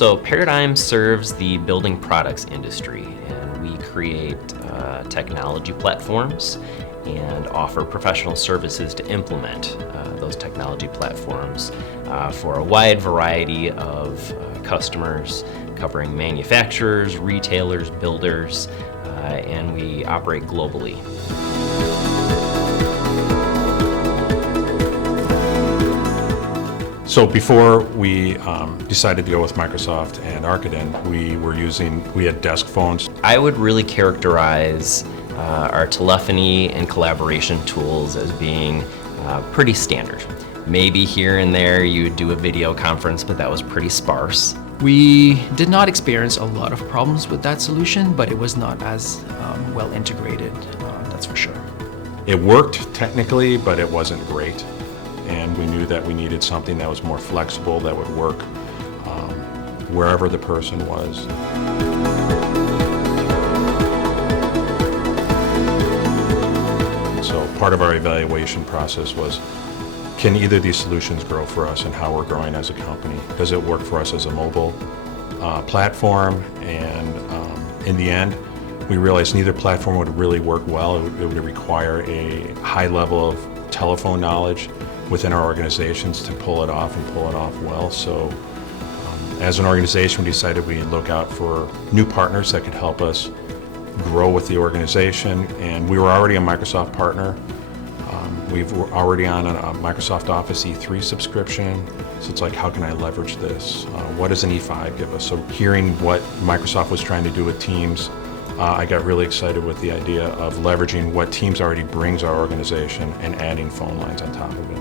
So Paradigm serves the building products industry, and we create technology platforms and offer professional services to implement those technology platforms for a wide variety of customers, covering manufacturers, retailers, builders, and we operate globally. So before we decided to go with Microsoft and Archidin, we had desk phones. I would really characterize our telephony and collaboration tools as being pretty standard. Maybe here and there you would do a video conference, but that was pretty sparse. We did not experience a lot of problems with that solution, but it was not as well integrated, that's for sure. It worked technically, but it wasn't great. And we knew that we needed something that was more flexible, that would work wherever the person was. So part of our evaluation process was, can either of these solutions grow for us and how we're growing as a company? Does it work for us as a mobile platform? And in the end, we realized neither platform would really work well. It would require a high level of telephone knowledge within our organizations to pull it off and pull it off well. So as an organization, we decided we'd look out for new partners that could help us grow with the organization. And we were already a Microsoft partner. We're already on a Microsoft Office E3 subscription. So it's like, how can I leverage this? What does an E5 give us? So hearing what Microsoft was trying to do with Teams, I got really excited with the idea of leveraging what Teams already brings our organization and adding phone lines on top of it.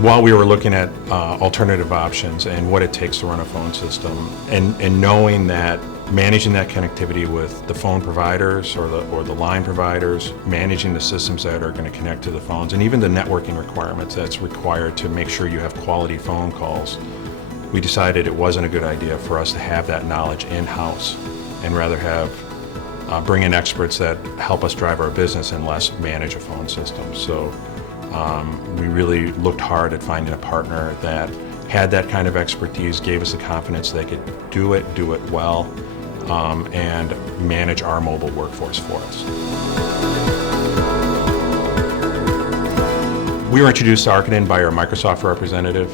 While we were looking at alternative options and what it takes to run a phone system, and knowing that managing that connectivity with the phone providers or the line providers, managing the systems that are going to connect to the phones, and even the networking requirements that's required to make sure you have quality phone calls, we decided it wasn't a good idea for us to have that knowledge in-house and rather have bring in experts that help us drive our business and less manage a phone system. So we really looked hard at finding a partner that had that kind of expertise, gave us the confidence they could do it well, and manage our mobile workforce for us. We were introduced to Archidin by our Microsoft representative.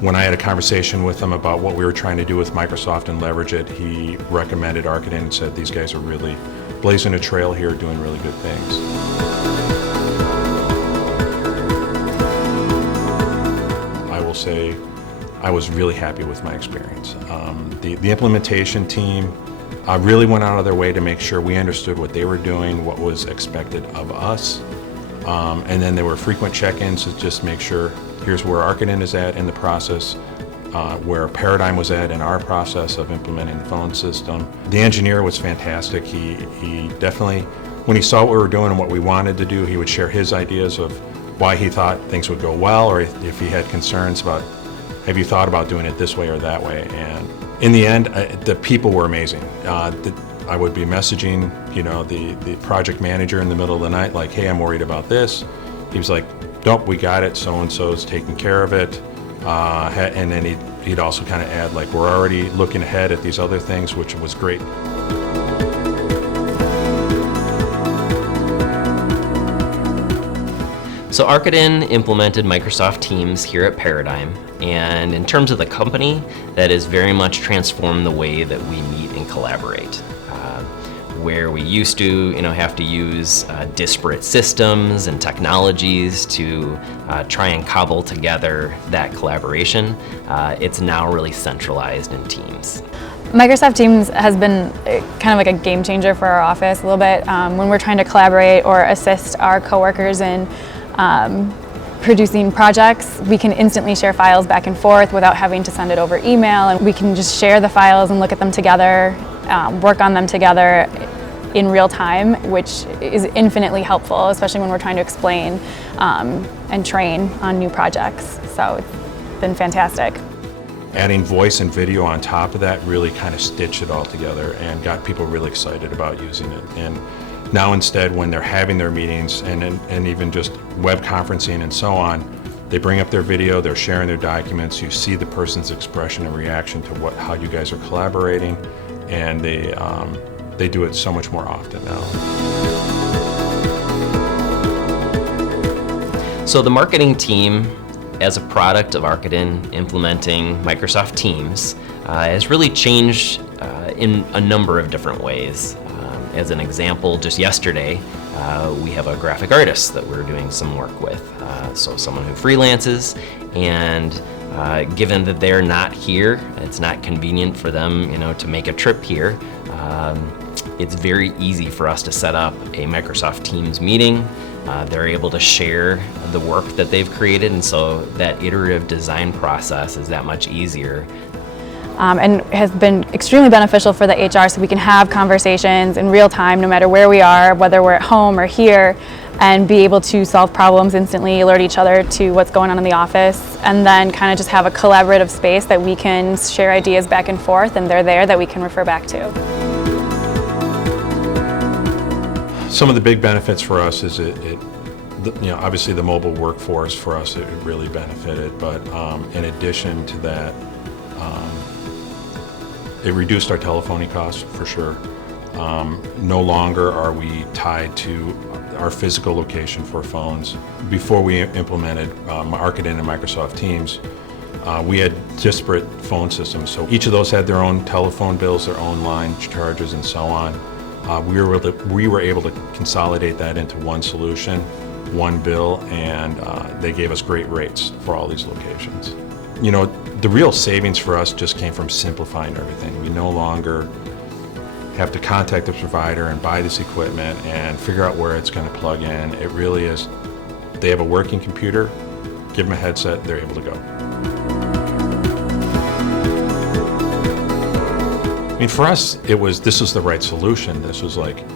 When I had a conversation with him about what we were trying to do with Microsoft and leverage it, he recommended Archidin and said, these guys are really blazing a trail here, doing really good things. I will say I was really happy with my experience. The implementation team really went out of their way to make sure we understood what they were doing, what was expected of us. And then there were frequent check-ins to just make sure here's where Archidin is at in the process, where Paradigm was at in our process of implementing the phone system. The engineer was fantastic. He definitely, when he saw what we were doing and what we wanted to do, he would share his ideas of why he thought things would go well, or if he had concerns about, have you thought about doing it this way or that way? And in the end, the people were amazing. I would be messaging, the project manager in the middle of the night, like, hey, I'm worried about this. He was like, nope, we got it, so-and-so's taking care of it. And then he'd also kind of add, like, we're already looking ahead at these other things, which was great. So Archidin implemented Microsoft Teams here at Paradigm, and in terms of the company, that has very much transformed the way that we meet and collaborate. Where we used to, have to use disparate systems and technologies to try and cobble together that collaboration, it's now really centralized in Teams. Microsoft Teams has been kind of like a game changer for our office a little bit. When we're trying to collaborate or assist our coworkers in producing projects, we can instantly share files back and forth without having to send it over email, and we can just share the files and look at them together, work on them together in real time, which is infinitely helpful, especially when we're trying to explain and train on new projects. So it's been fantastic. Adding voice and video on top of that really kind of stitched it all together and got people really excited about using it. And Now instead, when they're having their meetings and even just web conferencing and so on, they bring up their video, they're sharing their documents, you see the person's expression and reaction to how you guys are collaborating, and they do it so much more often now. So the marketing team, as a product of Arkadin implementing Microsoft Teams, has really changed in a number of different ways. As an example, just yesterday, we have a graphic artist that we're doing some work with. So someone who freelances, and given that they're not here, it's not convenient for them, to make a trip here. It's very easy for us to set up a Microsoft Teams meeting. They're able to share the work that they've created, and so that iterative design process is that much easier. And has been extremely beneficial for the HR, so we can have conversations in real time no matter where we are, whether we're at home or here, and be able to solve problems instantly, alert each other to what's going on in the office, and then kind of just have a collaborative space that we can share ideas back and forth, and they're there that we can refer back to. Some of the big benefits for us is obviously the mobile workforce for us, it really benefited, but in addition to that, it reduced our telephony costs for sure. No longer are we tied to our physical location for phones. Before we implemented Arkadin and Microsoft Teams, we had disparate phone systems. So each of those had their own telephone bills, their own line charges, and so on. We were able to consolidate that into one solution, one bill, and they gave us great rates for all these locations. The real savings for us just came from simplifying everything. We no longer have to contact the provider and buy this equipment and figure out where it's going to plug in. It really is, they have a working computer, give them a headset, they're able to go. For us, this was the right solution. This was like,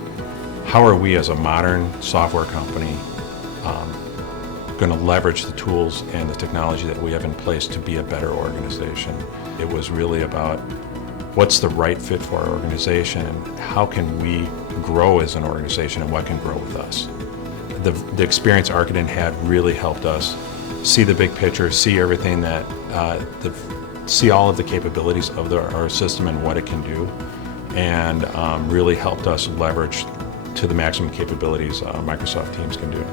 how are we as a modern software company going to leverage the tools and the technology that we have in place to be a better organization? It was really about what's the right fit for our organization, and how can we grow as an organization, and what can grow with us. The experience Arkadin had really helped us see the big picture, see everything that, see all of the capabilities of our system and what it can do, and really helped us leverage to the maximum capabilities Microsoft Teams can do.